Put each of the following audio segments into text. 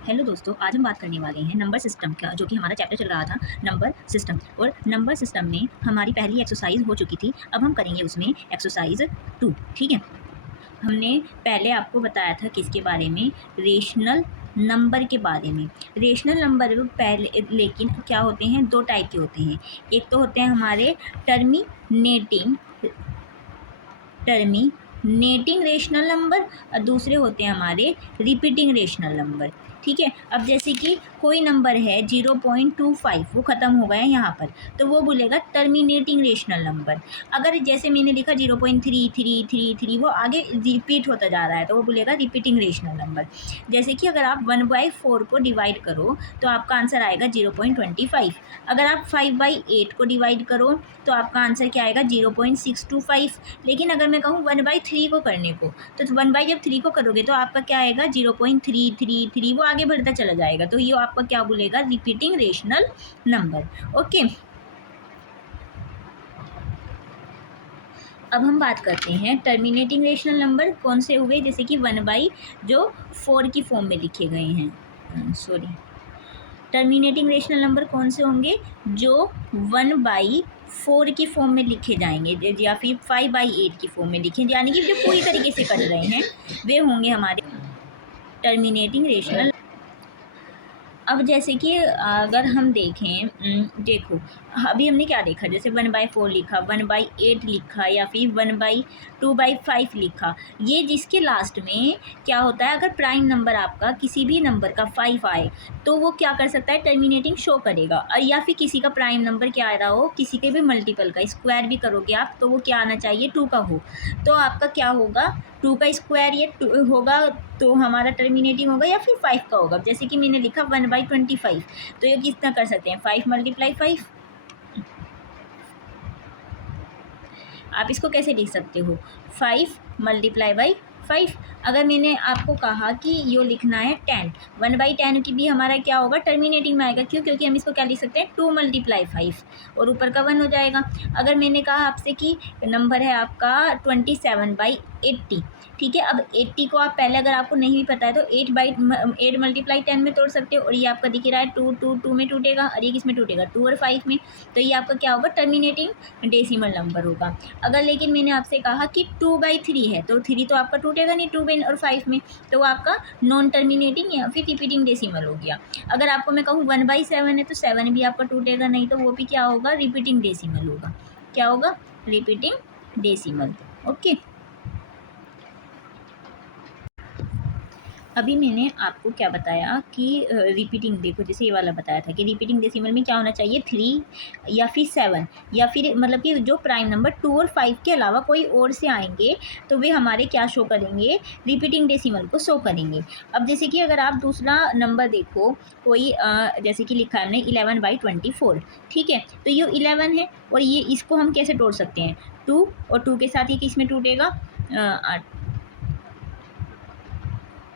Hello दोस्तों, आज हम बात करने वाले हैं नंबर सिस्टम का, जो कि हमारा चैप्टर चल रहा था नंबर सिस्टम। और नंबर सिस्टम में हमारी पहली एक्सरसाइज हो चुकी थी। अब हम करेंगे उसमें एक्सरसाइज 2। ठीक है। हमने पहले आपको बताया था किसके बारे में, रेशनल नंबर के बारे में। रेशनल नंबर पहले लेकिन क्या होते हैं, दो टाइप के होते हैं। एक तो होते हैं हमारे टर्मिनेटिंग रेशनल नंबर और दूसरे होते हैं हमारे रिपीटिंग रेशनल नंबर। ठीक है। अब जैसे कि कोई नंबर है 0.25, वो ख़त्म हो गया है यहाँ पर, तो वो बोलेगा टर्मिनेटिंग रेशनल नंबर। अगर जैसे मैंने लिखा 0.3333, वो आगे रिपीट होता जा रहा है, तो वो बोलेगा रिपीटिंग रेशनल नंबर। जैसे कि अगर आप 1/4 को डिवाइड करो तो आपका आंसर आएगा 0.25। अगर आप 5/8 को डिवाइड करो तो आपका आंसर क्या आएगा, 0.625। लेकिन अगर मैं कहूँ 1/3 को करने को, तो 1/3 को करोगे तो आपका क्या आएगा, 0.333। वो आगे बढ़ता चला जाएगा, तो ये आपका क्या बोलेगा, रिपीटिंग रेशनल नंबर। ओके। अब हम बात करते हैं टर्मिनेटिंग रेशनल नंबर कौन से हुए, जैसे कि 1/4 की फॉर्म में लिखे गए हैं। टर्मिनेटिंग रेशनल नंबर कौन से होंगे, जो 1/4 की फॉर्म में लिखे जाएंगे, या फिर 5/8 की फॉर्म में लिखे, यानी कि जो पूरी तरीके से कट रहे हैं वे होंगे हमारे टर्मिनेटिंग रेशनल। अब जैसे कि अगर हम देखें, देखो अभी हमने क्या देखा, जैसे 1/4 लिखा, 1/8 लिखा, या फिर 1/2/5 लिखा। ये जिसके लास्ट में क्या होता है, अगर प्राइम नंबर आपका किसी भी नंबर का 5 आए तो वो क्या कर सकता है, टर्मिनेटिंग शो करेगा। और या फिर किसी का प्राइम नंबर क्या आ रहा हो, किसी के भी मल्टीपल का स्क्वायर भी करोगे आप, तो वो क्या आना चाहिए, 2 का हो। तो आपका क्या होगा, 2 का स्क्वायर ये 2 होगा, तो हमारा टर्मिनेटिंग होगा, या फिर 5 का होगा। जैसे कि मैंने लिखा 1/25, तो ये कितना कर सकते हैं, 5 × 5। आप इसको कैसे लिख सकते हो, 5 × 5। अगर मैंने आपको कहा कि यो लिखना है 10, 1/10 की भी हमारा क्या होगा, टर्मिनेटिंग में आएगा। क्यों, क्योंकि हम इसको क्या लिख सकते हैं, 2 × 5 और ऊपर का 1 हो जाएगा। अगर मैंने कहा आपसे कि नंबर है आपका 27/80, ठीक है। अब 80 को आप पहले, अगर आपको नहीं पता है तो 8 × 10 में तोड़ सकते हो। और ये आपका दिख रहा है 2 में टूटेगा, और ये किस में टूटेगा, 2 और 5 में। तो ये आपका क्या होगा, टर्मिनेटिंग डेसिमल नंबर होगा। अगर लेकिन मैंने आपसे कहा कि 2/3 है, तो 3 तो आपका टूटेगा नहीं 2 और 5 में, तो वो आपका नॉन टर्मिनेटिंग या फिर रिपीटिंग डेसिमल हो गया। अगर आपको मैं कहूँ 1/7 है, तो 7 भी आपका टूटेगा नहीं, तो वो भी क्या होगा, रिपीटिंग डेसिमल होगा। क्या होगा, रिपीटिंग डेसिमल। ओके। अभी मैंने आपको क्या बताया कि रिपीटिंग, देखो जैसे ये वाला बताया था कि रिपीटिंग डेसिमल में क्या होना चाहिए, 3 या फिर 7, या फिर मतलब कि जो प्राइम नंबर 2 और 5 के अलावा कोई और से आएंगे तो वे हमारे क्या शो करेंगे, रिपीटिंग डेसिमल को शो करेंगे। अब जैसे कि अगर आप दूसरा नंबर देखो, कोई जैसे कि लिखा है हमने 11/24, ठीक है। तो ये 11 है, और ये इसको हम कैसे तोड़ सकते हैं, 2 और 2 के साथ ये किस में टूटेगा,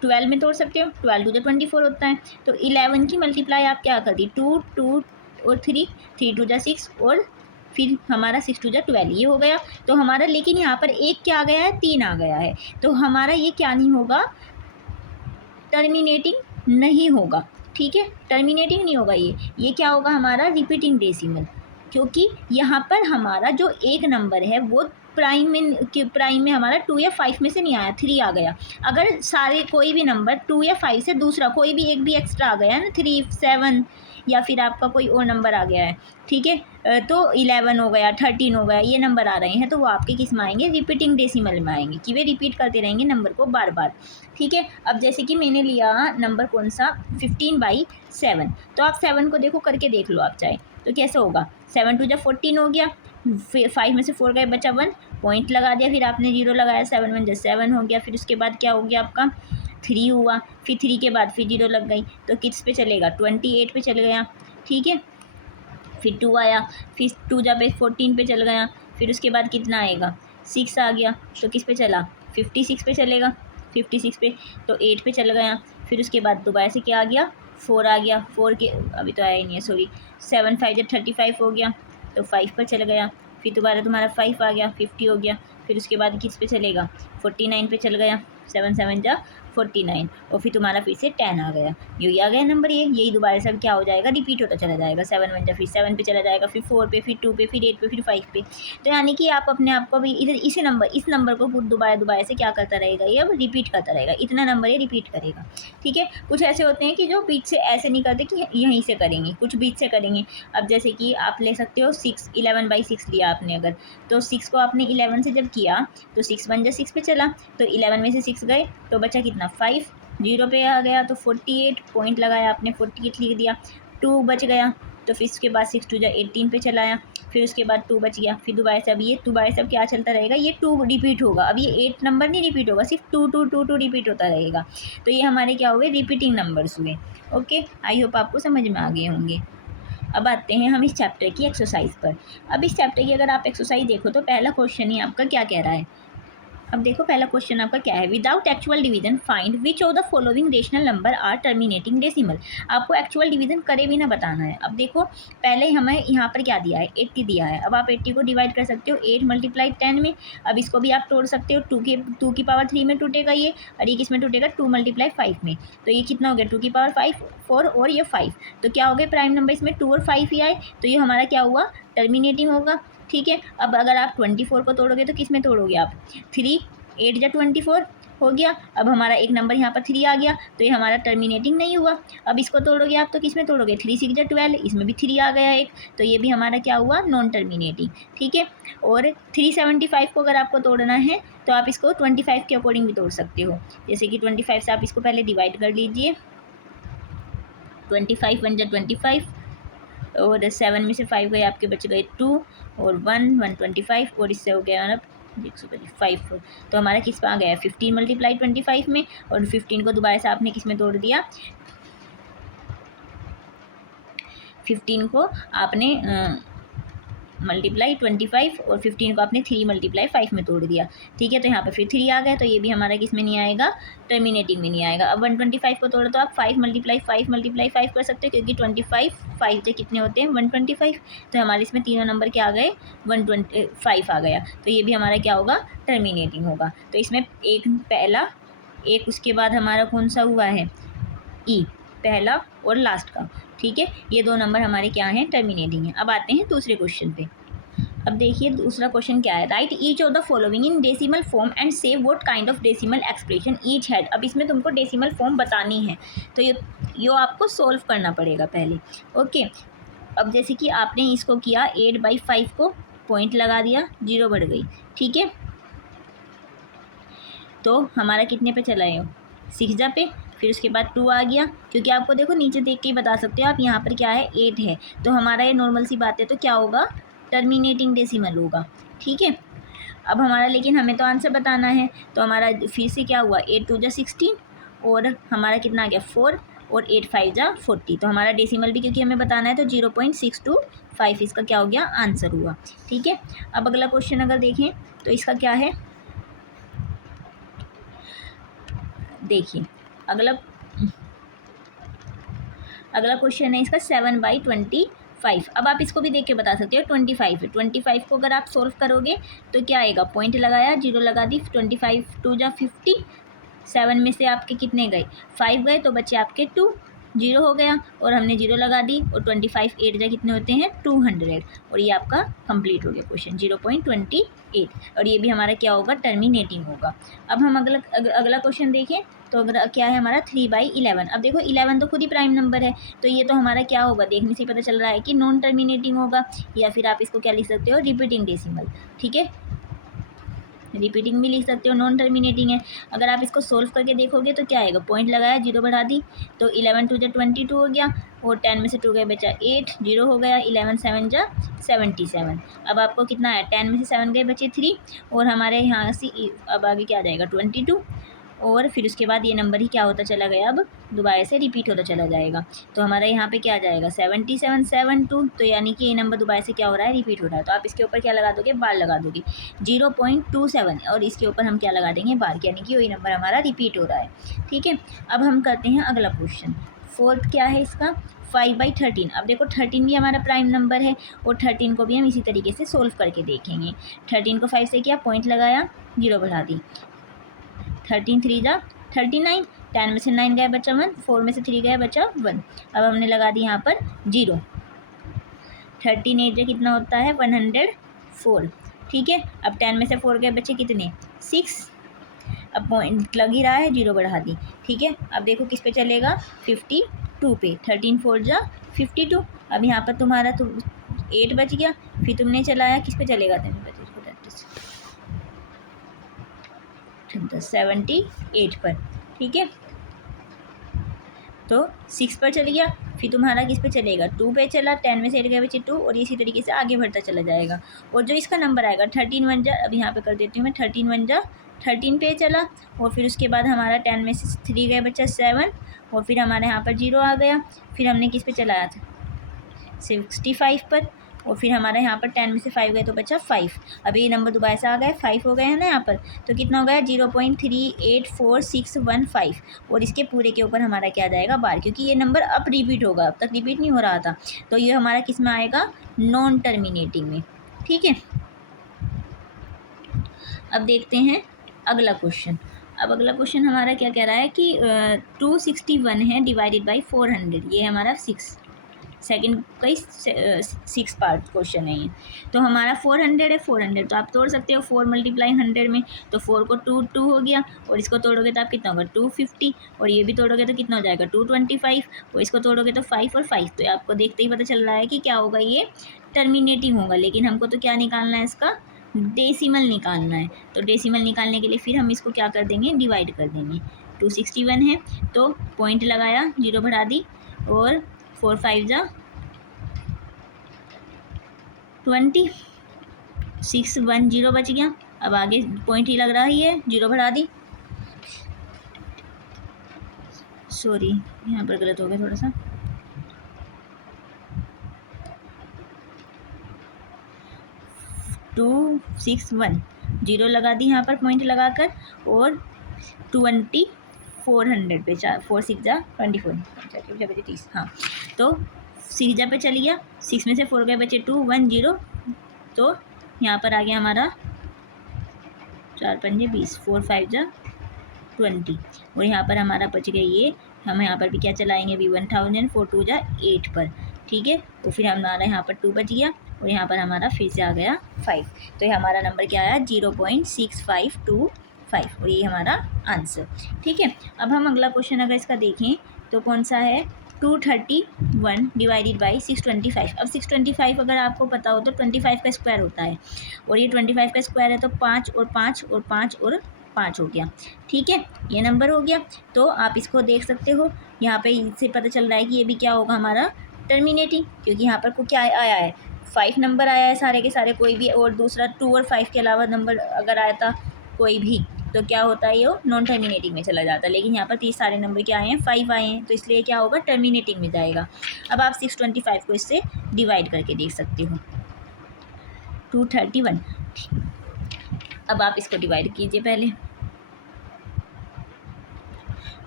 12 में तोड़ सकते हो, 12 × 2 = 24 होता है। तो 11 की मल्टीप्लाई आप क्या कर दी, 2 2 और 3, 3 × 2 = 6, और फिर हमारा 6 × 2 = 12, ये हो गया। तो हमारा, लेकिन यहाँ पर एक क्या आ गया है, 3 आ गया है, तो हमारा ये क्या नहीं होगा, टर्मिनेटिंग नहीं होगा। ठीक है, टर्मिनेटिंग नहीं होगा, ये क्या होगा हमारा, रिपीटिंग डेसिमल। क्योंकि यहाँ पर हमारा जो एक नंबर है वो प्राइम में हमारा 2 या 5 में से नहीं आया, 3 आ गया। अगर सारे कोई भी नंबर 2 या 5 से दूसरा कोई भी एक भी एक्स्ट्रा आ गया है ना, 3 7, या फिर आपका कोई और नंबर आ गया है, ठीक है, तो 11 हो गया, 13 हो गया, ये नंबर आ रहे हैं, तो वो आपके किस में आएंगे, रिपीटिंग डेसिमल में आएंगे, कि वे रिपीट करते रहेंगे नंबर को बार बार। ठीक है। अब जैसे कि मैंने लिया नंबर कौन सा, 15/7, तो आप 7 को देखो, करके देख लो आप चाहे, तो कैसे होगा, 7 × 2 = 14 हो गया, 5 में से 4 गए, बचा 1, पॉइंट लगा दिया, फिर आपने 0 लगाया, 7 × 1 = 7 हो गया। फिर उसके बाद क्या हो गया आपका, 3 हुआ, फिर 3 के बाद फिर 0 लग गई, तो किस पे चलेगा, 28 पे चल गया। ठीक है। फिर 2 आया, फिर 2 जब 14 पे चल गया, फिर उसके बाद कितना आएगा, 6 आ गया, तो किस पे चला, 56 पे चलेगा, 56 पे, तो 8 पे चल गया। फिर उसके बाद दोबारा से क्या आ गया, 4 आ गया, 4 के अभी तो आया ही नहीं है, सॉरी, 7 × 5 = 35 हो गया, तो 5 पर चल गया। फिर दोबारा तुम्हारा 5 आ गया, 50 हो गया। फिर उसके बाद किस पे चलेगा, 49 पे चल गया। 7 7 जा 49 और फिर तुम्हारा फिर से 10 आ गया, यही आ गया नंबर। ये यही दोबारा सब क्या हो जाएगा, रिपीट होता चला जाएगा। 7 1 जा फिर 7 पे चला जाएगा, फिर 4 पे, फिर 2 पे, फिर 8 पे, फिर 5 पे। तो यानी कि आप अपने आप को भी इधर इस नंबर को दोबारा दोबारा से क्या करता रहेगा, ये अब रिपीट करता रहेगा, इतना नंबर ये रिपीट करेगा। ठीक है, कुछ ऐसे होते हैं कि जो बीच से ऐसे नहीं करते कि यहीं से करेंगे, कुछ बीच से करेंगे। अब जैसे कि आप ले सकते हो 6 11/6 लिया आपने अगर, तो 6 को आपने 11 से जब किया तो 6 1 जा 6 पे चला, तो 11 में से 6 गए तो बचा कितना 5, 0 पे आ गया तो 48 पॉइंट लगाया आपने, 48 लिख दिया। 2 बच गया तो फिर उसके बाद 6 2 जा 18 पे चलाया, फिर उसके बाद 2 बच गया, फिर दोबारा से अब ये दोबारा से अब क्या चलता रहेगा, ये 2 रिपीट होगा। अब ये 8 नंबर नहीं रिपीट होगा, सिर्फ 2 2 2 2 रिपीट होता रहेगा। तो ये हमारे क्या हुए, रिपीटिंग नंबर्स हुए। ओके, आई होप आपको समझ में आ गए होंगे। अब आते हैं हम इस चैप्टर की एक्सरसाइज पर। अब इस चैप्टर की अगर आप एक्सरसाइज देखो तो पहला क्वेश्चन ही आपका क्या कह रहा है। अब देखो पहला क्वेश्चन आपका क्या है, without actual division find which of the following rational number are terminating decimal. आपको एक्चुअल डिवीजन करे भी ना बताना है। अब देखो पहले हमें यहाँ पर क्या दिया है, 80 दिया है। अब आप 80 को डिवाइड कर सकते हो 8 × 10 में। अब इसको भी आप तोड़ सकते हो, 2 की पावर 3 में टूटेगा ये, और ये किस में टूटेगा, 2 × 5 में। तो ये कितना हो गया, 2 की पावर 5 4 और ये 5, तो क्या हो गया प्राइम नंबर इसमें 2 और 5 ही आए, तो ये हमारा क्या हुआ, टर्मिनेटिंग होगा। ठीक है, अब अगर आप 24 को तोड़ोगे तो किस में तोड़ोगे आप, 3 8 जा 24 हो गया। अब हमारा एक नंबर यहाँ पर 3 आ गया, तो ये हमारा टर्मिनेटिंग नहीं हुआ। अब इसको तोड़ोगे आप तो किस में तोड़ोगे, 3 6 जा 12, इसमें भी 3 आ गया एक, तो ये भी हमारा क्या हुआ, नॉन टर्मिनेटिंग। ठीक है, और 375 को अगर आपको तोड़ना है तो आप इसको 25 के अकॉर्डिंग भी तोड़ सकते हो। जैसे कि 25 से आप इसको पहले डिवाइड कर लीजिए, 25 1 जा 25, और 7 में से 5 गए आपके बच गए 2 और 1 125, और इससे हो गया ना 125। तो हमारा किस में आ गया, 15 × 25 में, और 15 को दोबारा से आपने किस में तोड़ दिया, 15 को आपने मल्टीप्लाई 25 और 15 को आपने 3 × 5 में तोड़ दिया। ठीक है, तो यहाँ पर फिर 3 आ गया, तो ये भी हमारा किस में नहीं आएगा, टर्मिनेटिंग में नहीं आएगा। अब 125 को तोड़ो तो आप 5 × 5 कर सकते हो, क्योंकि 25 5 से कितने होते हैं 125, तो हमारे इसमें तीनों नंबर क्या आ गए, 125 आ गया, तो ये भी हमारा क्या होगा, टर्मिनेटिंग होगा। तो इसमें एक पहला, एक उसके बाद हमारा कौन सा हुआ है, ई, पहला और लास्ट का। ठीक है, ये दो नंबर हमारे क्या हैं, टर्मिनेटिंग हैं। अब आते हैं दूसरे क्वेश्चन पे। अब देखिए दूसरा क्वेश्चन क्या है, write each of the following in decimal form and say what kind of decimal expression each had. अब इसमें तुमको डेसिमल फॉर्म बतानी है, तो ये आपको सोल्व करना पड़ेगा पहले। ओके, अब जैसे कि आपने इसको किया 8/5 को पॉइंट लगा दिया, 0 बढ़ गई। ठीक है, तो हमारा कितने पे चला है, 6 जा पे, फिर उसके बाद 2 आ गया, क्योंकि आपको देखो नीचे देख के ही बता सकते हो आप, यहाँ पर क्या है 8 है, तो हमारा ये नॉर्मल सी बात है, तो क्या होगा, टर्मिनेटिंग डेसिमल होगा। ठीक है, अब हमारा लेकिन हमें तो आंसर बताना है, तो हमारा फिर से क्या हुआ, 8 2 जा 16, और हमारा कितना आ गया 4, और 8 5 जा 40, तो हमारा डेसिमल भी क्योंकि हमें बताना है, तो 0.625 इसका क्या हो गया, आंसर हुआ। ठीक है, अब अगला क्वेश्चन अगर देखें तो इसका क्या है, देखिए अगला क्वेश्चन है इसका 7/25। अब आप इसको भी देख के बता सकते हो, 25 को अगर आप सोल्व करोगे तो क्या आएगा, पॉइंट लगाया, 0 लगा दी, 25 2 जा 50, 7 में से आपके कितने गए, 5 गए, तो बच्चे आपके 2, 0 हो गया, और हमने 0 लगा दी, और 25 8 जा कितने होते हैं 200, और ये आपका कंप्लीट हो गया क्वेश्चन, 0.28, और ये भी हमारा क्या होगा, टर्मिनेटिंग होगा। अब हम अगला क्वेश्चन देखें, तो अगर क्या है हमारा 3/11। अब देखो 11 तो खुद ही प्राइम नंबर है, तो ये तो हमारा क्या होगा, देखने से पता चल रहा है कि नॉन टर्मिनेटिंग होगा, या फिर आप इसको क्या लिख सकते हो, रिपीटिंग डेसिमल। ठीक है, रिपीटिंग भी लिख सकते हो, नॉन टर्मिनेटिंग है। अगर आप इसको सोल्व करके देखोगे तो क्या आएगा, पॉइंट लगाया, 0 बढ़ा दी, तो 11 2 जा 22 हो गया, और 10 में से 2 गए बचा 8, 0 हो गया, 11 7 जा 77। अब आपको कितना है, 10 में से 7 गए बचे 3, और हमारे यहाँ से अब आगे क्या आ जाएगा 22, और फिर उसके बाद ये नंबर ही क्या होता चला गया, अब दोबारा से रिपीट होता चला जाएगा, तो हमारा यहाँ पे क्या आ जाएगा 77 7 2, तो यानी कि ये नंबर दोबारा से क्या हो रहा है, रिपीट हो रहा है। तो आप इसके ऊपर क्या लगा दोगे, बार लगा दोगे, 0.27, और इसके ऊपर हम क्या लगा देंगे, बार, यानी कि वही नंबर हमारा रिपीट हो रहा है। ठीक है, अब हम करते हैं अगला क्वेश्चन। फोर्थ क्या है इसका, 5/13। अब देखो 13 भी हमारा प्राइम नंबर है, और 13 को भी हम इसी तरीके से सोल्व करके देखेंगे। 13 को 5 से किया, पॉइंट लगाया, 0 बढ़ा दी, 13 3 जा 39, 10 में से 9 गया बचा 1, 4 में से 3 गया बचा 1। अब हमने लगा दी यहाँ पर 0। 13 8 कितना होता है 104, ठीक है। अब 10 में से 4 गए बचे कितने 6। अब पॉइंट लग ही रहा है, 0 बढ़ा दी, ठीक है। अब देखो किस पे चलेगा 52 पे, 13 4 जा 52। अब यहाँ पर तुम्हारा तो 8 बच गया, फिर तुमने चलाया किस पे चलेगा 78 पर, ठीक है। तो 6 पर चल गया, फिर तुम्हारा किस पे चलेगा 2 पे चला, 10 में से 8 गए बचे 2, और इसी तरीके से आगे बढ़ता चला जाएगा। और जो इसका नंबर आएगा 13 1 जा, अब यहाँ पे कर देती हूँ मैं 13 1 जा 13 पे चला, और फिर उसके बाद हमारा 10 में से 3 गए बचा 7, और फिर हमारे यहाँ पर 0 आ गया। फिर हमने किस पे चलाया था 65 पर, और फिर हमारे यहाँ पर 10 में से 5 गए तो बचा 5। अब ये नंबर दोबारा से आ गए 5 हो गए हैं ना यहाँ पर, तो कितना हो गया 0.38465, और इसके पूरे के ऊपर हमारा क्या आ जाएगा बार, क्योंकि ये नंबर अब रिपीट होगा, अब तक रिपीट नहीं हो रहा था। तो ये हमारा किस में आएगा नॉन टर्मिनेटिंग में, ठीक है। अब देखते हैं अगला क्वेश्चन। अब अगला क्वेश्चन हमारा क्या कह रहा है कि 261 है डिवाइडेड बाई 400, ये हमारा 6 पार्ट क्वेश्चन है ये। तो हमारा 400 है, 400 तो आप तोड़ सकते हो 4 × 100 में, तो 4 को 2 हो गया, और इसको तोड़ोगे तो आप कितना होगा 250, और ये भी तोड़ोगे तो कितना हो जाएगा 225, और इसको तोड़ोगे तो 5 और 5। तो आपको देखते ही पता चल रहा है कि क्या होगा, ये टर्मिनेटिंग होगा। लेकिन हमको तो क्या निकालना है, इसका डेसिमल निकालना है। तो डेसिमल निकालने के लिए फिर हम इसको क्या कर देंगे डिवाइड कर देंगे। 261 है तो पॉइंट लगाया, 0 बढ़ा दी, और 4 5 जा 20, 6 1 0 बच गया। अब आगे पॉइंट ही लग रहा ही है, 0 बढ़ा दी, सॉरी यहाँ पर गलत हो गया थोड़ा सा, 2 6 1 0 लगा दी यहाँ पर पॉइंट लगाकर, और 2400 पे 4 6 जा 24 30, हाँ। तो 6 जा पे चल गया, 6 में से 4 गए बचे 2 1 0, तो यहाँ पर आ गया हमारा 4 5 20, 4 5 जा 20, और यहाँ पर हमारा बच गया ये। हम यहाँ पर भी क्या चलाएंगे भी 1000, 4 2 जा 8 पर, ठीक है। तो फिर हमारा यहाँ पर 2 बच गया, और यहाँ पर हमारा फिर से आ गया 5। तो ये हमारा नंबर क्या आया 0.6525, और ये हमारा आंसर, ठीक है। अब हम अगला क्वेश्चन अगर इसका देखें तो कौन सा है 231 डिवाइडेड बाई 625। अब 625 अगर आपको पता हो तो 25 का स्क्वायर होता है, और ये 25 का स्क्वायर है तो 5 और 5 और 5 और 5 हो गया, ठीक है। ये नंबर हो गया। तो आप इसको देख सकते हो, यहाँ पे इससे पता चल रहा है कि ये भी क्या होगा हमारा टर्मिनेटिंग, क्योंकि यहाँ पर को क्या आया है 5 नंबर आया है सारे के सारे, कोई भी, और दूसरा 2 और 5 के अलावा नंबर अगर आया था कोई भी तो क्या होता है ये नॉन टर्मिनेटिंग में चला जाता है। लेकिन यहाँ पर 30 सारे नंबर क्या आए हैं 5 आए हैं, तो इसलिए क्या होगा टर्मिनेटिंग में जाएगा। अब आप 625 को इससे डिवाइड करके देख सकते हो 231। अब आप इसको डिवाइड कीजिए पहले।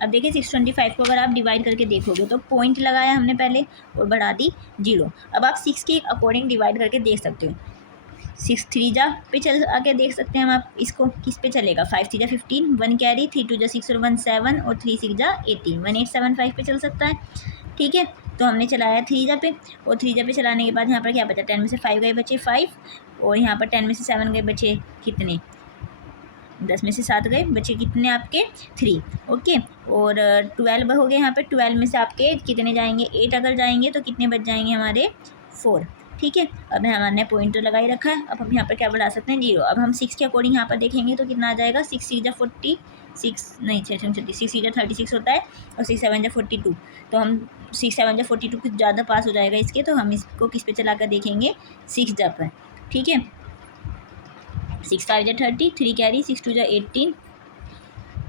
अब देखिए 625 को अगर आप डिवाइड करके देखोगे तो पॉइंट लगाया हमने पहले और बढ़ा दी 0। अब आप 6 के अकॉर्डिंग डिवाइड करके देख सकते हो। 6 3 जा पे चल आके देख सकते हैं हम, आप इसको किस पे चलेगा 5 3 जा 15, 1 कैरी, 3 2 जा 6 और 1 7, और 3 6 जा 18, 1875 पे चल सकता है, ठीक है। तो हमने चलाया 3 जा पे, और 3 जा पे चलाने के बाद यहाँ पर क्या बचा 10 में से 5 गए बचे 5, और यहाँ पर 10 में से 7 गए बचे कितने 10 में से 7 गए बचे कितने आपके 3, ओके। और 12 हो गए, यहाँ पर 12 में से आपके कितने जाएंगे 8 अगर जाएंगे तो कितने बच जाएंगे हमारे 4, ठीक है। अब हमने पॉइंटर लगा ही रखा है। अब हम यहाँ पर क्या बढ़ा सकते हैं 0। अब हम 6 के अकॉर्डिंग यहाँ पर देखेंगे तो कितना आ जाएगा 6 6 जा 46 नहीं 6 6 जा 36 होता है, और 6 7 जा 42, तो हम 6 7 जा 42 कुछ ज़्यादा पास हो जाएगा इसके, तो हम इसको किस पे चला कर देखेंगे 6 जा पर, ठीक है। 6 5 जा 30, 3 कैरी, 6 2 जा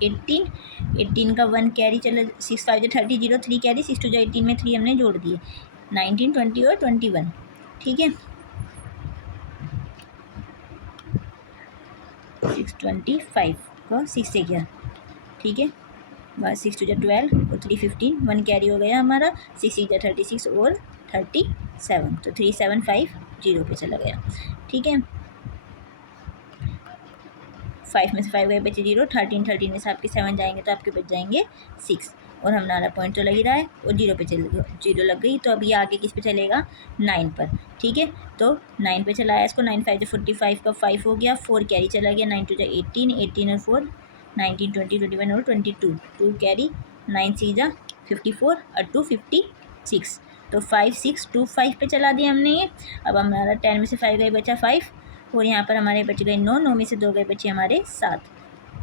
18 का 1 कैरी चला, 6 5 जा 30 0 3 कैरी, 6 2 जा 18 में 3 हमने जोड़ दिए 19 20 और 21, ठीक है। 625 को 6 से किया, ठीक है। 6 2 जा 12 और 3 15, 1 कैरी हो गया हमारा, 6 6 जा 36 और 37, तो 3750 पे चला गया, ठीक है। 5 में से 5 गए बचे 0, 13 में से आपके 7 जाएंगे तो आपके बच जाएंगे 6, और हमारा पॉइंट तो लग ही रहा है और 0 पे जीरो लग गई। तो अब ये आगे किस पे चलेगा, 9 पर। ठीक है, तो 9 पे चलाया इसको, 9 5 45 का 5 हो गया, 4 कैरी चला गया, 9 2 18, 18 और 4 19, 20, 21 और 22, 2 कैरी, 9 6 54 और 2 56। तो 5 6 2 5 पे चला दिया हमने ये। अब हमारा 10 में से 5 गए बचा 5, और यहाँ पर हमारे बच गए 9, 9 में से 2 गए बचे हमारे 7,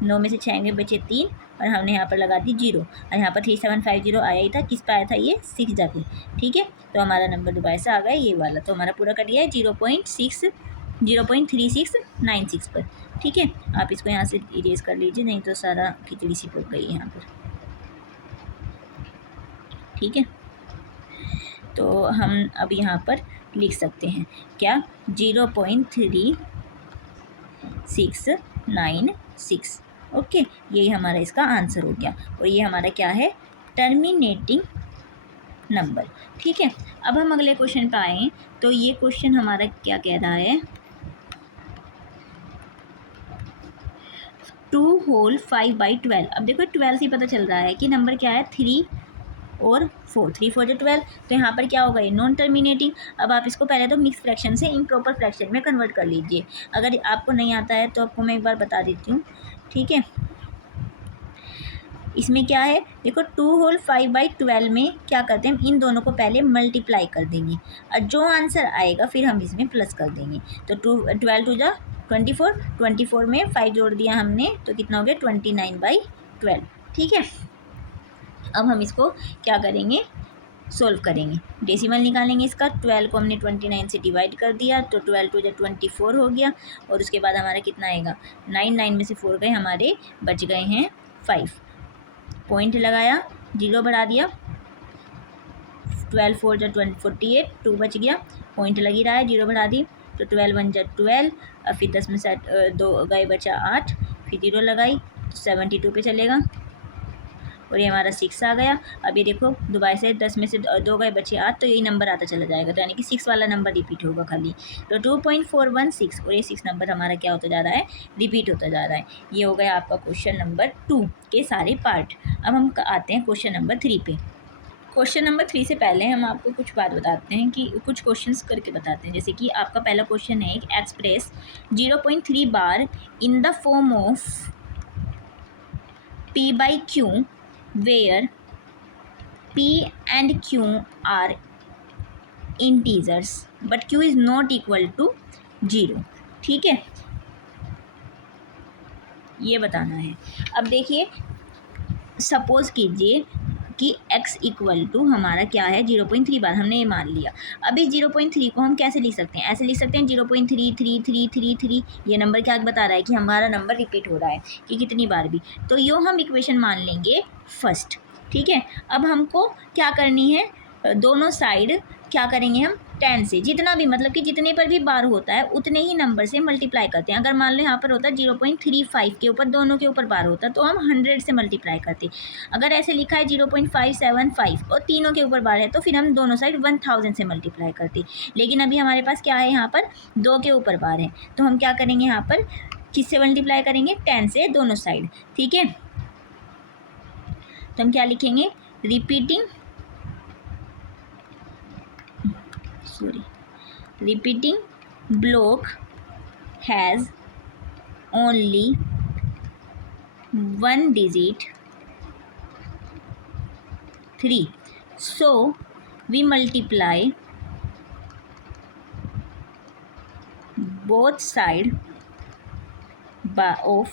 9 में से 6 गए बचे 3, और हमने यहाँ पर लगा दी 0, और यहाँ पर 3750 आया ही था, किस पे आया था ये 6 जाके। ठीक है, तो हमारा नंबर दोबारा से आ गया ये वाला, तो हमारा पूरा कट गया है 0.3696 पर। ठीक है, आप इसको यहाँ से इरेज कर लीजिए, नहीं तो सारा खिचड़ी सी पक गई है यहाँ पर। ठीक है, तो हम अब यहाँ पर लिख सकते हैं क्या, 0.3696। ओके, यही हमारा इसका आंसर हो गया, और ये हमारा क्या है, टर्मिनेटिंग नंबर। ठीक है, अब हम अगले क्वेश्चन पे आए, तो ये क्वेश्चन हमारा क्या कह रहा है, 2 होल 5/12। अब देखो 12 से पता चल रहा है कि नंबर क्या है, 3 और 4, 3 4 जो 12, तो यहाँ पर क्या होगा, ये नॉन टर्मिनेटिंग। अब आप इसको पहले तो मिक्स फ्रैक्शन से इम्प्रॉपर फ्रैक्शन में कन्वर्ट कर लीजिए। अगर आपको नहीं आता है तो आपको मैं एक बार बता देती हूँ। ठीक है, इसमें क्या है, देखो 2 होल 5/12 में क्या करते हैं, हम इन दोनों को पहले मल्टीप्लाई कर देंगे, और जो आंसर आएगा फिर हम इसमें प्लस कर देंगे। तो 12 2 24, 24 में 5 जोड़ दिया हमने, तो कितना हो गया, 29/12। ठीक है, अब हम इसको क्या करेंगे, सोल्व करेंगे, डेसिमल निकालेंगे इसका। 12 को हमने 29 से डिवाइड कर दिया, तो 12 2 24 हो गया, और उसके बाद हमारा कितना आएगा, 9 में से 4 गए हमारे, बच गए हैं 5, पॉइंट लगाया, 0 बढ़ा दिया, 12 4 48, 2 बच गया, पॉइंट लगी रहा है, 0 बढ़ा दी, तो 12 1 12, और फिर 10 में से 2 गए बचा 8, फिर 0 लगाई, तो 72 पे चलेगा, और ये हमारा 6 आ गया। अब ये देखो दोबारा से 10 में से 2 गए बचे 8, तो यही नंबर आता चला जाएगा, तो यानी कि 6 वाला नंबर रिपीट होगा खाली। तो 2.416, और ये 6 नंबर हमारा क्या होता जा रहा है, रिपीट होता जा रहा है। ये हो गया आपका क्वेश्चन नंबर 2 के सारे पार्ट। अब हम आते हैं क्वेश्चन नंबर 3 पे। क्वेश्चन नंबर 3 से पहले हम आपको कुछ बात बताते हैं, कि कुछ क्वेश्चंस करके बताते हैं। जैसे कि आपका पहला क्वेश्चन है, express 0.3 bar in the form of P/Q where P and Q are integers but Q is not equal to 0। ठीक है, ये बताना है। अब देखिए, सपोज कीजिए कि x इक्वल टू हमारा क्या है, 0.3 बार, हमने ये मान लिया। अब इस 0.3 को हम कैसे लिख सकते हैं, ऐसे लिख सकते हैं 0.333333। ये नंबर क्या बता रहा है कि हमारा नंबर रिपीट हो रहा है कि कितनी बार भी, तो यो हम इक्वेशन मान लेंगे फर्स्ट। ठीक है, अब हमको क्या करनी है, दोनों साइड क्या करेंगे हम, 10 से, जितना भी मतलब कि जितने पर भी बार होता है उतने ही नंबर से मल्टीप्लाई करते हैं। अगर मान लो यहाँ पर होता है 0.35 के ऊपर, दोनों के ऊपर बार होता तो हम 100 से मल्टीप्लाई करते। अगर ऐसे लिखा है 0.575 और तीनों के ऊपर बार है, तो फिर हम दोनों साइड 1000 से मल्टीप्लाई करते। लेकिन अभी हमारे पास क्या है, यहाँ पर 2 के ऊपर बार है, तो हम क्या करेंगे, यहाँ पर किससे मल्टीप्लाई करेंगे, 10 से दोनों साइड। ठीक है, तो हम क्या लिखेंगे, repeating block has only one digit 3, so we multiply both side of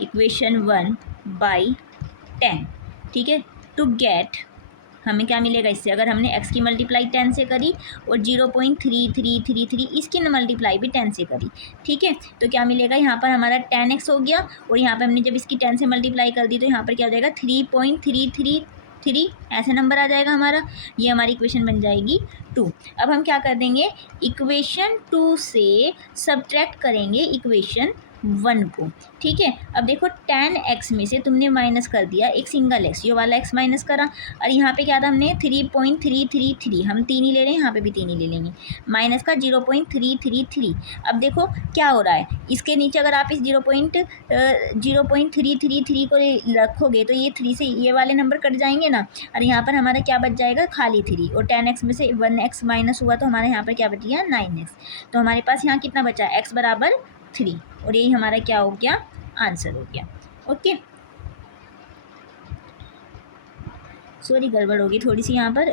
equation 1 by 10। ठीक है, टू गेट, हमें क्या मिलेगा इससे, अगर हमने x की मल्टीप्लाई 10 से करी और 0.3333 इसकी मल्टीप्लाई भी 10 से करी। ठीक है, तो क्या मिलेगा, यहाँ पर हमारा 10x हो गया, और यहाँ पर हमने जब इसकी 10 से मल्टीप्लाई कर दी तो यहाँ पर क्या हो जाएगा, 3.333 ऐसा नंबर आ जाएगा हमारा। ये हमारी इक्वेशन बन जाएगी 2। अब हम क्या कर देंगे, इक्वेशन 2 से सब्ट्रैक्ट करेंगे इक्वेशन 1 को, ठीक है। अब देखो tan x में से तुमने माइनस कर दिया एक सिंगल x, ये वाला x माइनस करा, और यहाँ पे क्या था हमने 3.333, हम 3 ही ले रहे हैं, यहाँ पे भी 3 ही ले लेंगे, माइनस का 0.333। अब देखो क्या हो रहा है, इसके नीचे अगर आप इस 0.333 को रखोगे तो ये 3 से ये वाले नंबर कट जाएंगे ना, और यहाँ पर हमारा क्या बच जाएगा, खाली 3, और tan x में से 1x माइनस हुआ तो हमारे यहाँ पर क्या बच गया 9x। तो हमारे पास यहाँ कितना बचा, x बराबर 3, और यही हमारा क्या हो गया, आंसर हो गया। ओके, सॉरी गड़बड़ होगी थोड़ी सी यहाँ पर,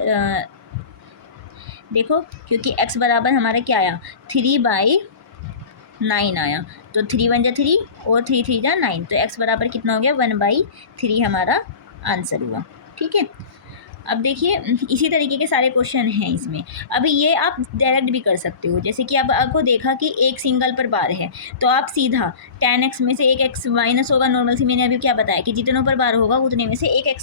देखो क्योंकि x बराबर हमारा क्या आया 3/9 आया, तो 3 1 जा 3 और 3 3 जा 9, तो x बराबर कितना हो गया 1/3 हमारा आंसर हुआ, ठीक है। अब देखिए इसी तरीके के सारे क्वेश्चन हैं इसमें। अभी ये आप डायरेक्ट भी कर सकते हो, जैसे कि अब आपको देखा कि एक सिंगल पर बार है, तो आप सीधा tan x में से एक x माइनस होगा, नॉर्मल सी मैंने अभी क्या बताया कि जितनों पर बार होगा उतने में से एक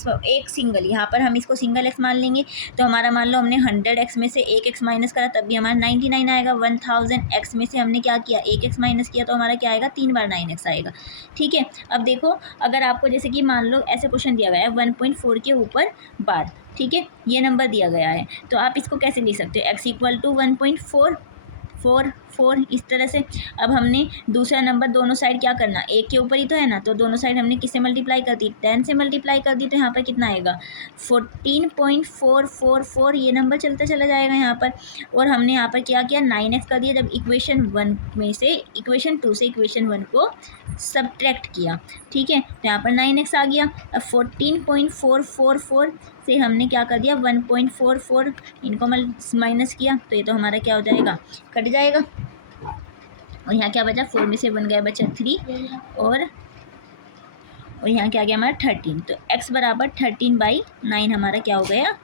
सिंगल, यहाँ पर हम इसको सिंगल x मान लेंगे, तो हमारा मान लो हमने 100x में से एक x माइनस करा तब भी हमारा 99 आएगा। 1000x में से हमने क्या किया, एक x माइनस किया तो हमारा क्या आएगा, 3 बार 9x आएगा, ठीक है। अब देखो अगर आपको जैसे कि मान लो ऐसे क्वेश्चन दिया गया है 1.4 के ऊपर बार, ठीक है, ये नंबर दिया गया है, तो आप इसको कैसे लिख सकते हो, x इक्वल टू 1.444 इस तरह से। अब हमने दूसरा नंबर दोनों साइड क्या करना, एक के ऊपर ही तो है ना, तो दोनों साइड हमने किससे मल्टीप्लाई कर दी, 10 से मल्टीप्लाई कर दी, तो यहाँ पर कितना आएगा 14.444, ये नंबर चलता चला जाएगा यहाँ पर। और हमने यहाँ पर क्या किया 9x कर दिया, जब इक्वेशन 1 में से इक्वेशन 2 से इक्वेशन 1 को सब्ट्रैक्ट किया, ठीक है, तो यहाँ पर 9x आ गया। अब 14.444 से हमने क्या कर दिया 1.44, इनको माइनस किया तो ये तो हमारा क्या हो जाएगा, कट जाएगा, और यहाँ क्या बचा 4 में से 1 गया बचा 3, और यहाँ क्या गया हमारा 13, तो x बराबर 13/9 हमारा क्या हो गया,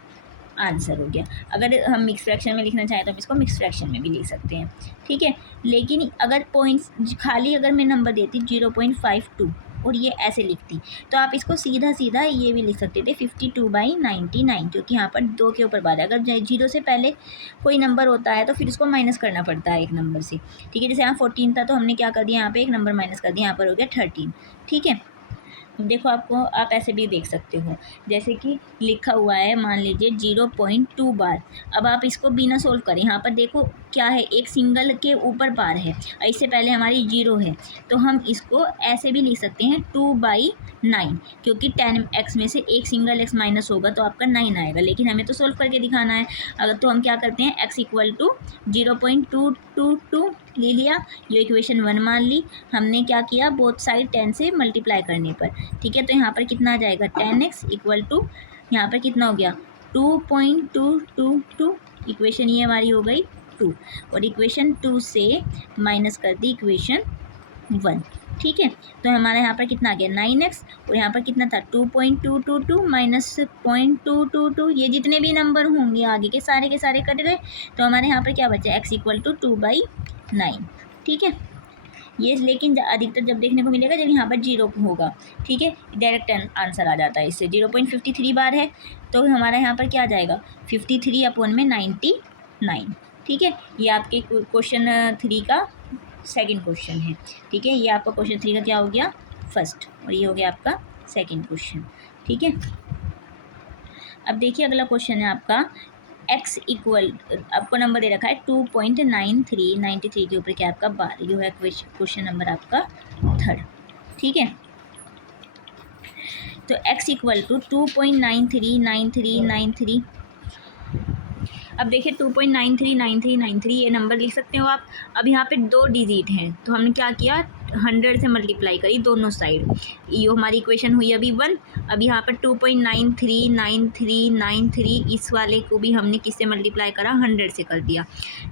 आंसर हो गया। अगर हम मिक्स फ्रैक्शन में लिखना चाहें तो हम इसको मिक्स फ्रैक्शन में भी लिख सकते हैं, ठीक है। लेकिन अगर पॉइंट्स खाली अगर मैं नंबर देती 0.52 और ये ऐसे लिखती तो आप इसको सीधा सीधा ये भी लिख सकते थे 52/99, क्योंकि यहाँ पर 2 के ऊपर बार है, अगर 0 से पहले कोई नंबर होता है तो फिर उसको माइनस करना पड़ता है एक नंबर से, ठीक है। जैसे यहाँ 14 था तो हमने क्या कर दिया, यहाँ पे एक नंबर माइनस कर दिया, यहाँ पर हो गया 13, ठीक है। देखो आपको आप ऐसे भी देख सकते हो, जैसे कि लिखा हुआ है मान लीजिए 0.2 बार। अब आप इसको बिना सोल्व करें, यहाँ पर देखो क्या है, एक सिंगल के ऊपर बार है, इससे पहले हमारी 0 है, तो हम इसको ऐसे भी लिख सकते हैं 2/9, क्योंकि 10x में से एक सिंगल x माइनस होगा तो आपका 9 आएगा, लेकिन हमें तो सोल्व करके दिखाना है। अगर तो हम क्या करते हैं x इक्वल टू 0.222 ले लिया, ये इक्वेशन 1 मान ली हमने, क्या किया बोथ साइड 10 से मल्टीप्लाई करने पर, ठीक है। तो यहाँ पर कितना आ जाएगा 10x इक्वल टू यहाँ पर कितना हो गया 2.222, इक्वेशन ये हमारी हो गई 2, और इक्वेशन 2 से माइनस कर दी इक्वेशन 1, ठीक है। तो हमारा यहाँ पर कितना आ गया 9x, और यहाँ पर कितना था 2.222 माइनस 0.222, ये जितने भी नंबर होंगे आगे के सारे कट गए, तो हमारे यहाँ पर क्या बचा x इक्वल टू 2/9, ठीक है। ये लेकिन अधिकतर जब देखने को मिलेगा जब यहाँ पर 0 होगा, ठीक है, डायरेक्ट आंसर आ जाता है इससे। 0.53 बार है तो हमारा यहाँ पर क्या आ जाएगा 53/99, ठीक है। ये आपके क्वेश्चन 3 का सेकंड क्वेश्चन है, ठीक है। ये आपका क्वेश्चन 3 का क्या हो गया फर्स्ट, और ये हो गया आपका सेकंड क्वेश्चन, ठीक है। अब देखिए अगला क्वेश्चन है आपका x इक्वल, आपको नंबर दे रखा है 2.93 के ऊपर क्या आपका बार, ये है क्वेश्चन नंबर आपका 3, ठीक है। तो x इक्वल टू 2.939393, अब देखिए 2.939393 ये नंबर लिख सकते हो आप। अब यहाँ पे 2 डिजिट हैं तो हमने क्या किया 100 से मल्टीप्लाई करी दोनों साइड, ये हमारी इक्वेशन हुई अभी 1। अब यहाँ पर 2.939393 इस वाले को भी हमने किससे मल्टीप्लाई करा 100 से कर दिया,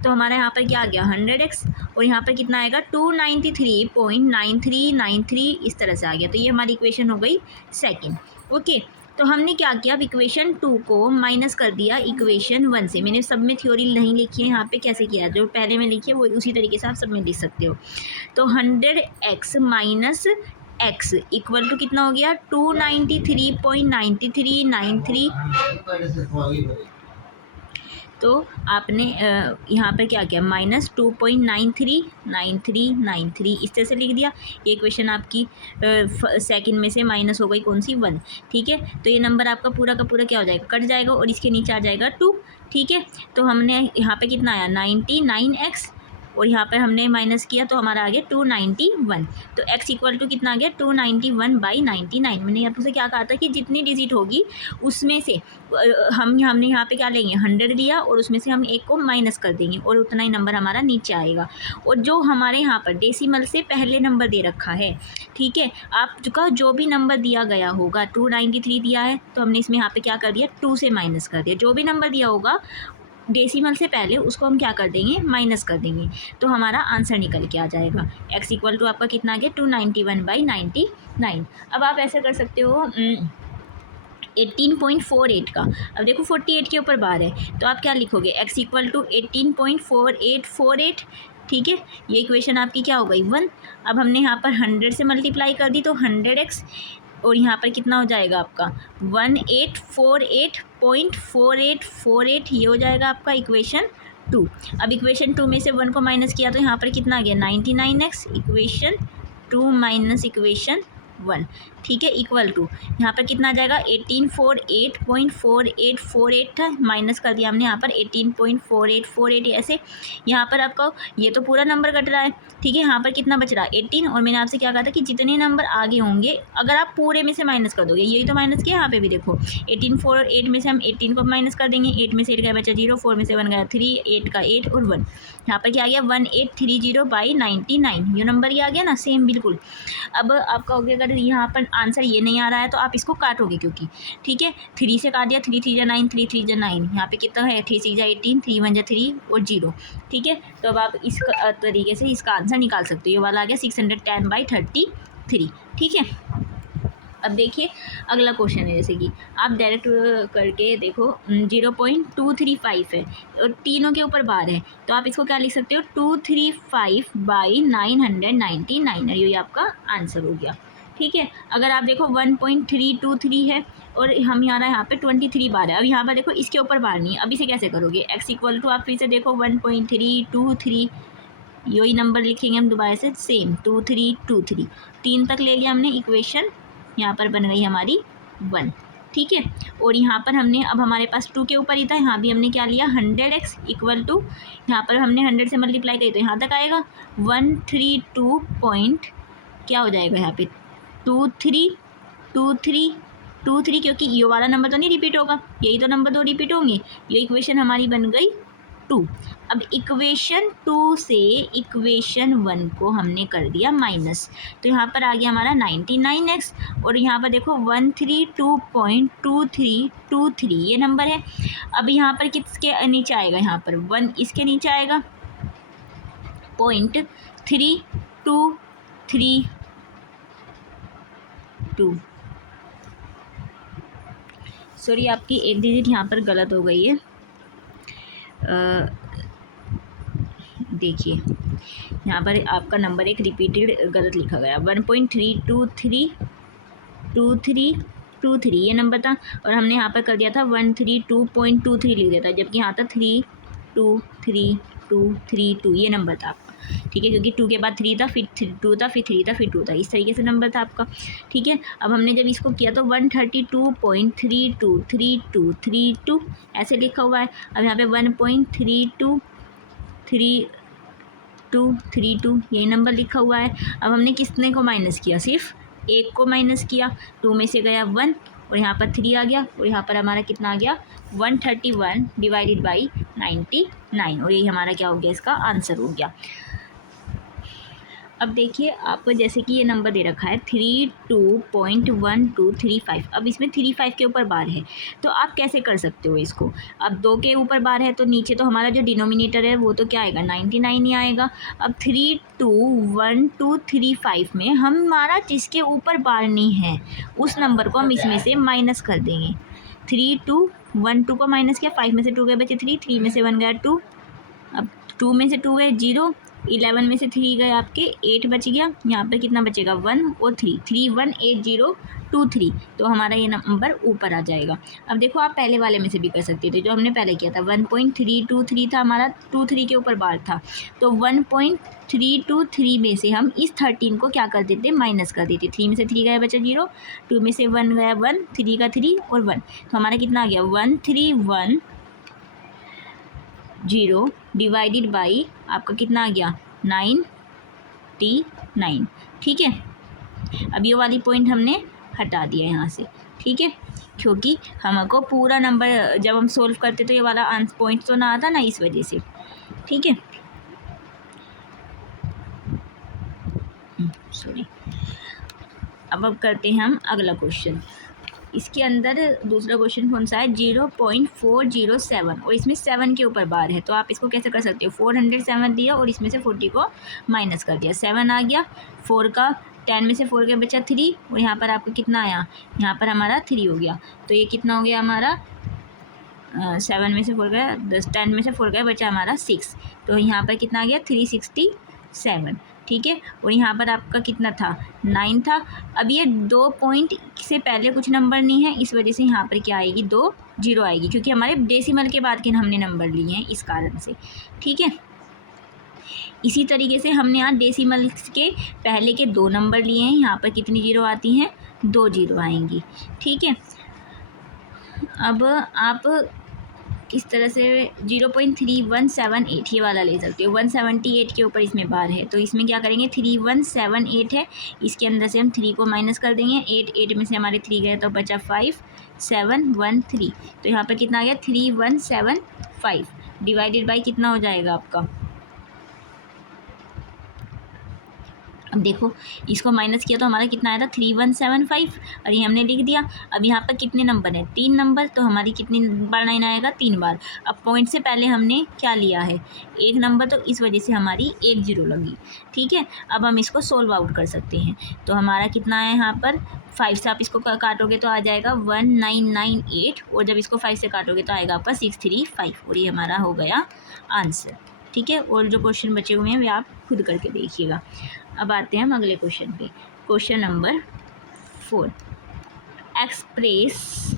तो हमारा यहाँ पर क्या आ गया 100x, और यहाँ पर कितना आएगा 293.9393 इस तरह से आ गया, तो ये हमारी इक्वेशन हो गई सेकेंड, ओके। तो हमने क्या किया, अब इक्वेशन 2 को माइनस कर दिया इक्वेशन 1 से। मैंने सब में थ्योरी नहीं लिखी है, यहाँ पे कैसे किया, जो पहले में लिखी है वो उसी तरीके से आप सब में लिख सकते हो। तो 100x minus x equal to कितना हो गया 293.9393, तो आपने यहाँ पर क्या किया, -2.939393 इस तरह से लिख दिया। ये इक्वेशन आपकी सेकंड में से माइनस हो गई कौन सी, 1। ठीक है, तो ये नंबर आपका पूरा का पूरा क्या हो जाएगा, कट जाएगा और इसके नीचे आ जाएगा 2। ठीक है, तो हमने यहाँ पे कितना आया 99x और यहाँ पर हमने माइनस किया तो हमारा आ गया 291। तो x इक्वल टू कितना आ गया 291/99। मैंने आपसे क्या कहा था कि जितनी डिजिट होगी उसमें से हमने यहाँ पे क्या लेंगे 100 लिया और उसमें से हम एक को माइनस कर देंगे और उतना ही नंबर हमारा नीचे आएगा। और जो हमारे यहाँ पर डेसिमल से पहले नंबर दे रखा है, ठीक है, आपका जो भी नंबर दिया गया होगा 293 दिया है तो हमने इसमें यहाँ पे क्या कर दिया 2 से माइनस कर दिया। जो भी नंबर दिया होगा डेसिमल से पहले उसको हम क्या कर देंगे, माइनस कर देंगे, तो हमारा आंसर निकल के आ जाएगा। x इक्वल टू आपका कितना आ गया 291/99। अब आप ऐसा कर सकते हो 18.48 का। अब देखो 48 के ऊपर बार है तो आप क्या लिखोगे, x इक्वल टू 18.4848। ठीक है, ये इक्वेशन आपकी क्या हो गई 1। अब हमने यहाँ पर 100 से मल्टीप्लाई कर दी तो 100x और यहाँ पर कितना हो जाएगा आपका 1848.4848, ये हो जाएगा आपका इक्वेशन 2। अब इक्वेशन 2 में से 1 को माइनस किया तो यहाँ पर कितना आ गया 99x, इक्वेशन 2 माइनस इक्वेशन 1। ठीक है, इक्वल टू यहाँ पर कितना आ जाएगा 1848.4848 था, माइनस कर दिया हमने यहाँ पर 18.4848। ऐसे यहाँ पर आपका ये तो पूरा नंबर कट रहा है। ठीक है, यहाँ पर कितना बच रहा है 18 और मैंने आपसे क्या कहा था कि जितने नंबर आगे होंगे अगर आप पूरे में से माइनस कर दोगे, यही तो माइनस किया यहाँ पे भी देखो 8 में से हम 18 को माइनस कर देंगे, 8 में से 8 का बचा 0, 4 में से 1 गया 3, 8 का 8 और 1। यहाँ पर क्या आ गया 1830/99, ये नंबर ही आ गया ना सेम बिल्कुल। अब आपका हो गया, अगर यहाँ पर आंसर ये नहीं आ रहा है तो आप इसको काटोगे क्योंकि ठीक है 3 से काट दिया, 3 3 जा 9, 3 3 जा 9, यहाँ पे कितना है 3 6 जा 18, 3 1 जा 3 और 0। ठीक है, तो अब आप इस तरीके से इसका आंसर निकाल सकते हो। ये वाला आ गया 610/33। ठीक है, अब देखिए अगला क्वेश्चन है, जैसे कि आप डायरेक्ट करके देखो 0.235 है और तीनों के ऊपर बार है तो आप इसको क्या लिख सकते हो 235/999, ये आपका आंसर हो गया। ठीक है, अगर आप देखो 1.323 है और हम यहाँ पे 23 बार है। अब यहाँ पर देखो इसके ऊपर बार नहीं है, अब इसे कैसे करोगे, x इक्वल टू आप फिर से देखो 1.323, यही नंबर लिखेंगे हम दोबारा से सेम 2323, 3 तक ले लिया हमने इक्वेशन, यहाँ पर बन गई हमारी 1। ठीक है, और यहाँ पर हमने अब हमारे पास 2 के ऊपर ही था, यहाँ भी हमने क्या लिया 100x इक्वल टू, यहाँ पर हमने 100 से मल्टीप्लाई करी तो यहाँ तक आएगा 132 पॉइंट क्या हो जाएगा यहाँ पे 2323, क्योंकि ये वाला नंबर तो नहीं रिपीट होगा, यही तो नंबर 2 रिपीट होंगे। ये इक्वेशन हमारी बन गई 2। अब इक्वेशन 2 से इक्वेशन 1 को हमने कर दिया माइनस, तो यहाँ पर आ गया हमारा 99x और यहाँ पर देखो 132.2323 ये नंबर है। अब यहाँ पर किसके नीचे आएगा, यहाँ पर 1 इसके नीचे आएगा, 0.3232। सॉरी, आपकी एक डिजिट यहाँ पर गलत हो गई है। देखिए यहाँ पर आपका नंबर एक रिपीटेड गलत लिखा गया, 1.32323 ये नंबर था और हमने यहाँ पर कर दिया था 132.23 लिख दिया था, जबकि यहाँ था 32322 ये नंबर था आपका। ठीक है, क्योंकि 2 के बाद 3 था, फिर 2 था, फिर 3 था, फिर 2 था, इस तरीके से नंबर था आपका। ठीक है, अब हमने जब इसको किया तो 132.3232 ऐसे लिखा हुआ है। अब यहाँ पे 1.323232 यही नंबर लिखा हुआ है। अब हमने कितने को माइनस किया, सिर्फ 1 को माइनस किया, 2 में से गया 1 और यहाँ पर 3 आ गया और यहाँ पर हमारा कितना आ गया 131/99 और यही हमारा क्या हो गया, इसका आंसर हो गया। अब देखिए आपको जैसे कि ये नंबर दे रखा है 32.1235, अब इसमें 35 के ऊपर बार है तो आप कैसे कर सकते हो इसको। अब 2 के ऊपर बार है तो नीचे तो हमारा जो डिनोमिनेटर है वो तो क्या आएगा 99 ही आएगा। अब 321235 में हमारा जिसके ऊपर बार नहीं है उस नंबर को हम इसमें से माइनस कर देंगे। 3212 को माइनस किया, 5 में से 2 गए बचे 3, 3 में से 1 गया 2, अब 2 में से 2 गए 0, 11 में से 3 गए आपके 8 बच गया। यहाँ पर कितना बचेगा 1 और 3, 318023, तो हमारा ये नंबर ऊपर आ जाएगा। अब देखो आप पहले वाले में से भी कर सकते थे, जो हमने पहले किया था 1.323 था हमारा, 23 के ऊपर बार था, तो 1.323 में से हम इस 13 को क्या कर देते, माइनस कर देते। 3 में से 3 गया बचा 0, 2 में से 1 गया 1, 3 का 3 और 1, तो हमारा कितना आ गया 1310 डिवाइडेड बाई आपका कितना आ गया 99। ठीक है, अब ये वाली पॉइंट हमने हटा दिया यहाँ से। ठीक है, क्योंकि हमको पूरा नंबर जब हम सोल्व करते तो ये वाला आंसर पॉइंट तो ना आता ना, इस वजह से। ठीक है, सॉरी। अब करते हैं हम अगला क्वेश्चन। इसके अंदर दूसरा क्वेश्चन कौन सा है, 0.407 और इसमें 7 के ऊपर बार है, तो आप इसको कैसे कर सकते हो, 407 दिया और इसमें से 40 को माइनस कर दिया, 7 आ गया, 4 का 10 में से 4 के बचा 3 और यहाँ पर आपको कितना आया, यहाँ पर हमारा 3 हो गया, तो ये कितना हो गया हमारा 7 में से 4 गया 10, 10 में से 4 गया बचा हमारा 6, तो यहाँ पर कितना आ गया 367। ठीक है, और यहाँ पर आपका कितना था 9 था। अब ये 2 पॉइंट से पहले कुछ नंबर नहीं है, इस वजह से यहाँ पर क्या आएगी 2 0 आएगी, क्योंकि हमारे डेसिमल के बाद के हमने नंबर लिए हैं इस कारण से। ठीक है, इसी तरीके से हमने यहाँ डेसिमल के पहले के 2 नंबर लिए हैं, यहाँ पर कितनी 0 आती हैं 2 0 आएंगी। ठीक है, अब आप इस तरह से 0.3178 ये वाला ले सकते हो, 178 के ऊपर इसमें बार है, तो इसमें क्या करेंगे 3178 है, इसके अंदर से हम 3 को माइनस कर देंगे, 8 में से हमारे 3 गए तो बचा 5713, तो यहाँ पर कितना आ गया 3175 डिवाइडेड बाई कितना हो जाएगा आपका, अब देखो इसको माइनस किया तो हमारा कितना आया था 3175 और ये हमने लिख दिया। अब यहाँ पर कितने नंबर हैं 3 नंबर, तो हमारी कितनी बार 9 आएगा 3 बार। अब पॉइंट से पहले हमने क्या लिया है 1 नंबर, तो इस वजह से हमारी 1 0 लगी। ठीक है, अब हम इसको सोल्व आउट कर सकते हैं, तो हमारा कितना है यहाँ पर 5 से आप इसको काटोगे तो आ जाएगा 1998 और जब इसको 5 से काटोगे तो आएगा आपका 635 और ये हमारा हो गया आंसर। ठीक है, और जो क्वेश्चन बचे हुए हैं वे आप खुद करके देखिएगा। अब आते हैं हम अगले क्वेश्चन पे, question number 4। Express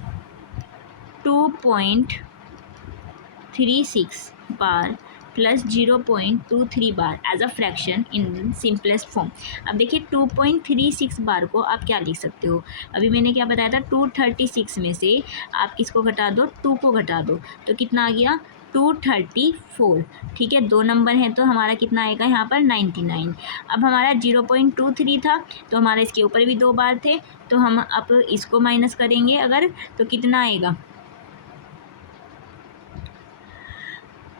2.36 bar plus 0.23 bar as a fraction in simplest form. अब देखिए 2.36 बार को आप क्या लिख सकते हो, अभी मैंने क्या बताया था 236 में से आप किसको घटा दो 2 को घटा दो, तो कितना आ गया 234। ठीक है, 2 नंबर हैं तो हमारा कितना आएगा यहाँ पर 99। अब हमारा 0.23 था तो हमारा इसके ऊपर भी 2 बार थे, तो हम अब इसको माइनस करेंगे अगर, तो कितना आएगा,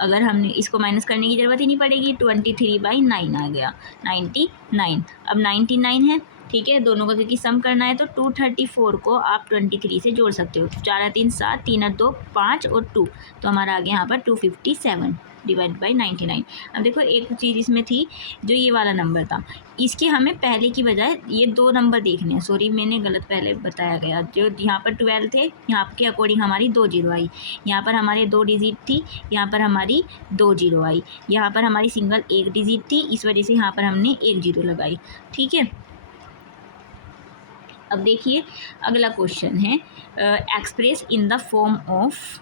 अगर हमने इसको माइनस करने की ज़रूरत ही नहीं पड़ेगी, 23/9 आ गया 99। अब 99 है, ठीक है, दोनों का क्योंकि सम करना है तो 234 को आप 23 से जोड़ सकते हो, 4 3 7 3 2 5 और 2, तो हमारा आ गया यहाँ पर 257 डिवाइड बाई 99। अब देखो एक चीज़ इसमें थी, जो ये वाला नंबर था इसके हमें पहले की बजाय ये 2 नंबर देखने हैं, सॉरी मैंने गलत पहले बताया गया, जो यहाँ पर 12 थे यहाँ के अकॉर्डिंग हमारी 2 0 आई, यहाँ पर हमारे 2 डिजिट थी, यहाँ पर हमारी 2 0 आई, यहाँ पर हमारी सिंगल 1 डिजिट थी, इस वजह से यहाँ पर हमने 1 0 लगाई। ठीक है, अब देखिए अगला क्वेश्चन है, express in the form of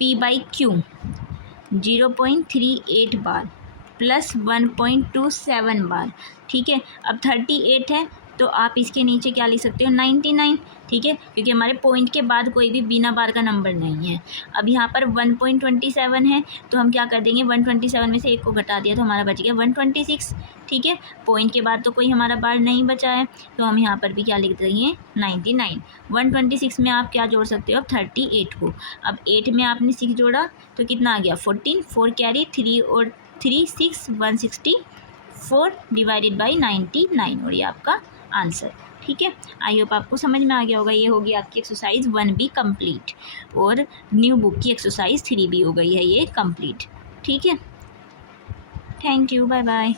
P/Q 0.38 bar plus 1.27 बार। ठीक है, अब 38 है तो आप इसके नीचे क्या लिख सकते हो 99। ठीक है, क्योंकि हमारे पॉइंट के बाद कोई भी बिना बार का नंबर नहीं है। अब यहाँ पर 1.27 है तो हम क्या कर देंगे 127 में से 1 को घटा दिया तो हमारा बच गया 126। ठीक है, पॉइंट के बाद तो कोई हमारा बार नहीं बचा है तो हम यहाँ पर भी क्या लिख देंगे 99। 126 में आप क्या जोड़ सकते हो अब 38 को, अब 8 में आपने 6 जोड़ा तो कितना आ गया 14, 4 कैरी 3 और 3 6 164 डिवाइडेड बाई 99 और ये आपका आंसर। ठीक है, आई होप आपको समझ में आ गया होगा। ये होगी आपकी एक्सरसाइज 1B कंप्लीट और न्यू बुक की एक्सरसाइज 3B हो गई है ये कंप्लीट। ठीक है, थैंक यू, बाय बाय।